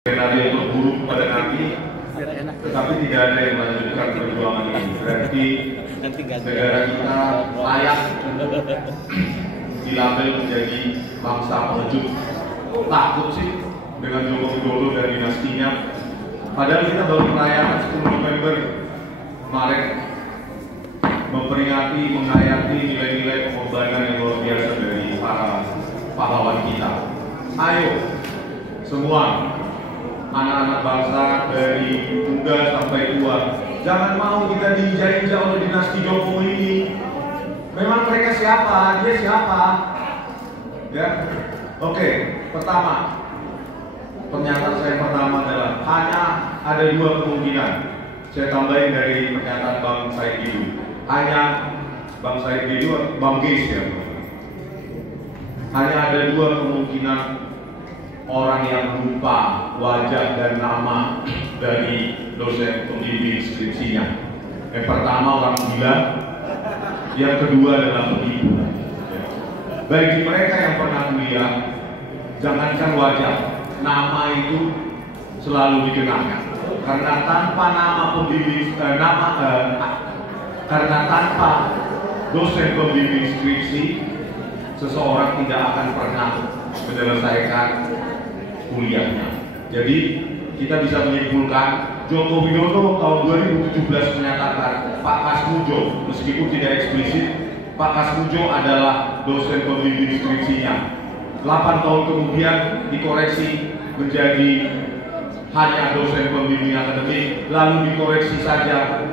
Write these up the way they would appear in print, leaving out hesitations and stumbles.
skenario terburuk pada nanti, tetapi tidak ada yang melanjutkan perjuangan ini. Berarti negara kita layak dilabel menjadi bangsa pengecut. Takut sih dengan Joko Widodo dan dinastinya. Padahal kita baru merayakan 10 November kemarin, memperingati, menghayati nilai-nilai pengorbanan yang luar biasa dari para pahlawan kita. Ayo semua anak-anak bangsa dari muda sampai tua, jangan mau kita diinjak-injak oleh dinasti Jokowi ini. Memang mereka siapa? Dia siapa? Ya, oke. Pertama, pernyataan saya pertama adalah hanya ada dua kemungkinan. Saya tambahin dari pernyataan Bang Said Didu. Hanya Bang Said Didu, Bang Geis ya. Hanya ada dua kemungkinan orang yang lupa wajah dan nama dari dosen pembimbing skripsinya. Yang pertama orang gila, yang kedua adalah penipu. Bagi mereka yang pernah kuliah, jangankan wajah, nama itu selalu dikenalkan. Karena tanpa nama pembimbing, karena tanpa dosen pembimbing skripsi, seseorang tidak akan pernah menyelesaikan kuliahnya. Jadi kita bisa menyimpulkan Joko Widodo tahun 2017 menyatakan Pak Kasmujo, meskipun tidak eksplisit, Pak Kasmujo adalah dosen pembimbing skripsinya. 8 tahun kemudian dikoreksi menjadi hanya dosen pembimbing akademik, lalu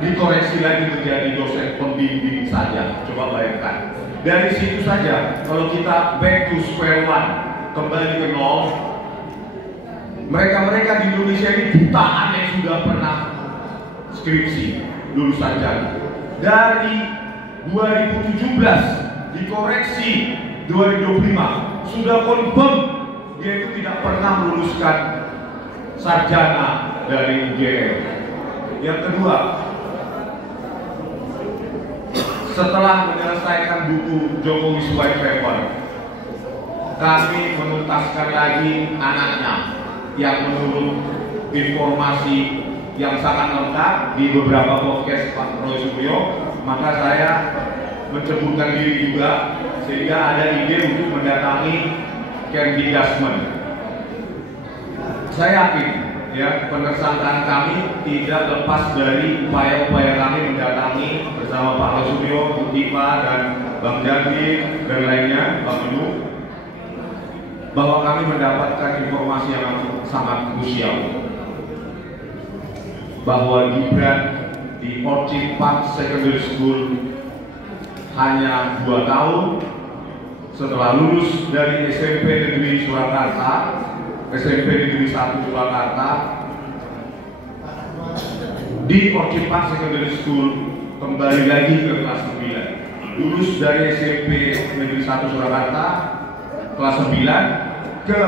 dikoreksi lagi menjadi dosen pembimbing saja. Coba bayangkan. Dari situ saja, kalau kita back to square one, kembali ke nol, mereka-mereka di Indonesia ini jutaan yang sudah pernah skripsi lulusan jadi. Dari 2017 dikoreksi 2025, sudah confirm dia itu tidak pernah meluluskan sarjana dari UGM. Yang kedua, setelah menyelesaikan buku Jokowi's White Paper, kami menuntaskan lagi anaknya yang menurut informasi yang sangat lengkap di beberapa podcast Pak Roy Suryo, maka saya menceburkan diri juga sehingga ada ide untuk mendatangi Camp Digasmen. Saya yakin ya penersangkaan kami tidak lepas dari upaya-upaya kami mendatangi bersama Pak Roy Suryo, Bu Tipa dan Bang Jati dan lainnya, Bang Ibu, bahwa kami mendapatkan informasi yang sangat krusial bahwa Gibran di Orchid Park Secondary School hanya 2 tahun setelah lulus dari SMP Negeri Surakarta, SMP Negeri 1 Surakarta, di Orchid Park Secondary School kembali lagi ke kelas 9. Lulus dari SMP Negeri 1 Surakarta kelas 9 ke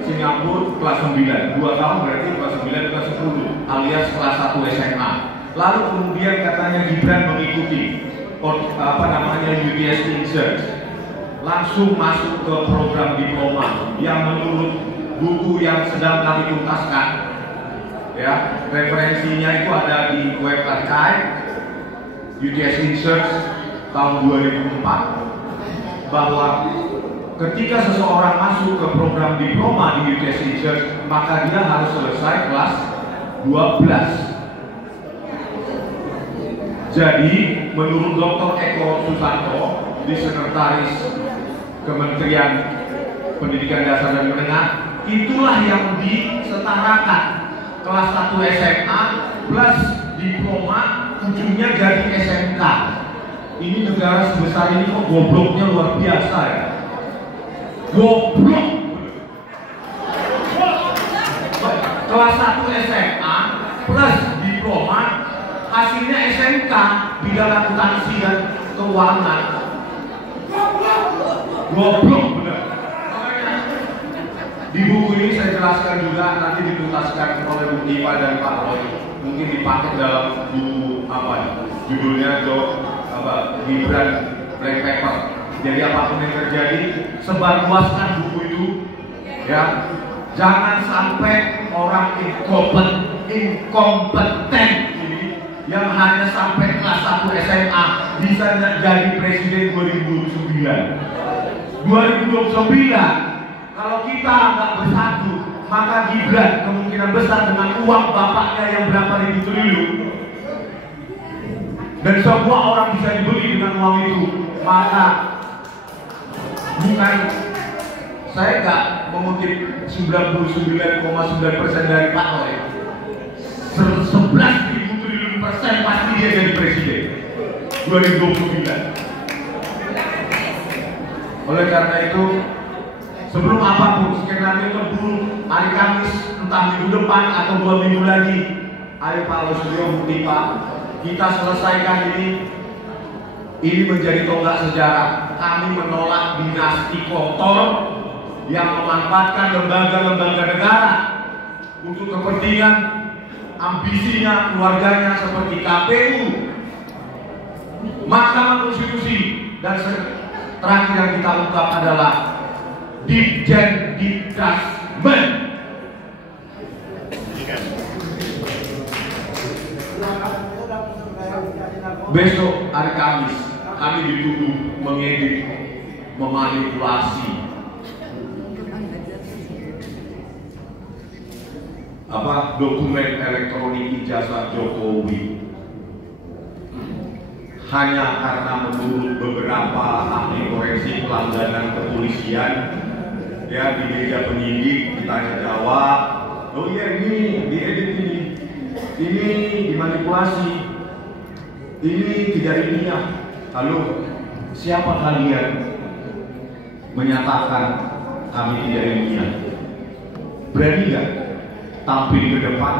Singapura kelas 9, 2 tahun berarti kelas 9 kelas 10 alias kelas 1 SMA. Lalu kemudian katanya Gibran mengikuti UTS Insert, langsung masuk ke program diploma yang menurut buku yang sedang kami tuntaskan ya, referensinya itu ada di web archive UTS Insert tahun 2004, bahwa ketika seseorang masuk ke program diploma di UTS Insert, maka dia harus selesai kelas 12. Jadi, menurut Dr. Eko Susanto, di Sekretaris Kementerian Pendidikan Dasar dan Menengah, itulah yang disetarakan kelas 1 SMA plus diploma, ujungnya jadi SMK. Ini negara sebesar ini kok gobloknya luar biasa ya. Goblok. Kelas 1 SMA plus diploma, hasilnya SMK bidang akuntansi dan keuangan. Goblok bener. Di buku ini saya jelaskan juga, nanti dituntaskan oleh Bu Dipa dan Pak Roy. Mungkin dipakai dalam buku apa nih? Judulnya Gibran Black Paper. Jadi apapun yang terjadi, sebarluaskan buku itu ya. Jangan sampai orang inkompeten ini yang hanya sampai kelas 1 SMA bisa jadi presiden 2029. Kalau kita nggak bersatu, maka Gibran kemungkinan besar dengan uang bapaknya yang berapa ribu triliun dan semua orang bisa dibeli dengan uang itu, maka bukan, saya nggak mengutip 99,9% dari Pak Roy, 11.000 triliun persen pasti dia jadi presiden 2029. Oleh karena itu, sebelum apapun skenario terburuk hari Kamis, entah minggu depan atau 2 minggu lagi, ayo Pak Lustio bukti Pak, kita selesaikan ini. Ini menjadi tonggak sejarah. Kami menolak dinasti kotor yang memanfaatkan lembaga-lembaga negara untuk kepentingan ambisinya, keluarganya, seperti KPU, Mahkamah Konstitusi, dan terakhir yang kita ungkap adalah Ditjen Dikdasmen. Besok hari Kamis kami dituduh mengedit, memanipulasi dokumen elektronik ijazah Jokowi hanya karena menurut beberapa ahli forensik pelanggaran kepolisian, ya, di meja penyidik ditanya jawab, oh iya ini diedit, ini dimanipulasi, ini tidak ilmiah. Lalu siapa kalian menyatakan kami tidak ilmiah? Berani nggak tampil ke depan?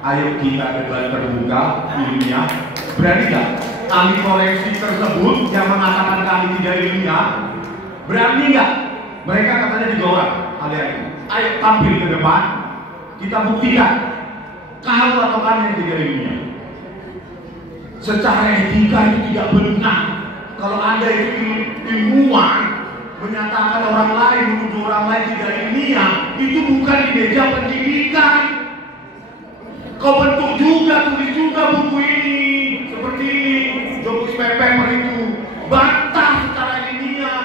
Ayo kita debat terbuka ilmiah. Berani nggak ahli forensik tersebut yang mengatakan kami tidak ilmiah? Berani nggak? Mereka katanya 3 orang kalian. Ayo tampil ke depan, kita buktikan kau atau kami yang tidak ilmiah. Secara etika itu tidak benar. Kalau Anda itu ilmuwan, menyatakan orang lain, menuduh orang lain tidak ilmiah, itu bukan di meja pendidikan. Kau bentuk juga, tulis juga buku ini seperti ini, Jokowi paper itu, bantah secara ilmiah.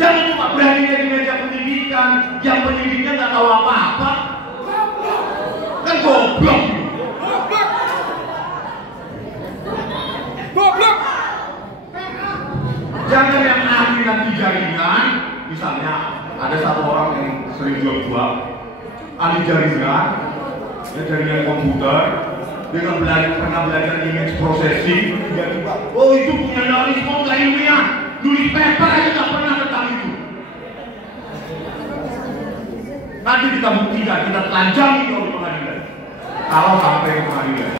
Jangan cuma berani di meja pendidikan, yang pendidiknya nggak tahu apa-apa. Kan goblok. Jangan yang ahli nanti jaringan, misalnya ada satu orang yang sering jual ahli jaringan, ya, jaringan komputer, dia pernah belajar image processing, tiba-tiba, oh itu punya jurnalisme nggak ilmiah, nulis paper aja nggak pernah tentang itu. Nanti kita buktikan, kita telanjangi kalau pengadilan, kalau sampai ke pengadilan.